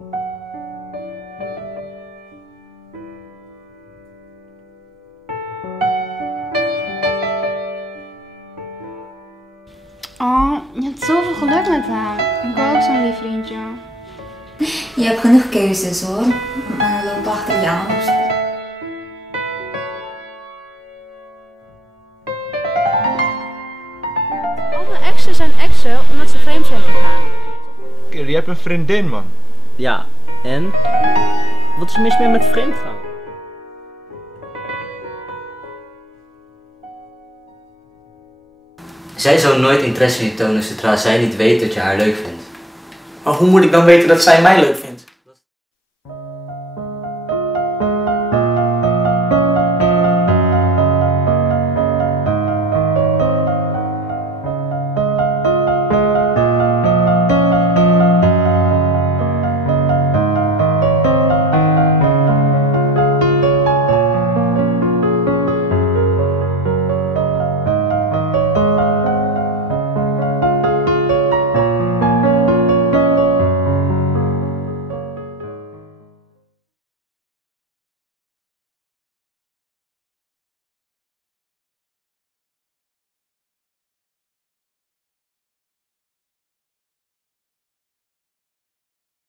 Oh, je hebt zoveel geluk met hem. Ik wil ook zo'n lief vriendje. Je hebt genoeg keuzes hoor. En loop achter je aan op school. Al mijn exen zijn exen omdat ze vreemd zijn gegaan. Kerry, je hebt een vriendin, man. Ja, en? Wat is er mis met vreemd gaan? Zij zou nooit interesse in je tonen zodra zij niet weet dat je haar leuk vindt. Maar hoe moet ik dan weten dat zij mij leuk vindt?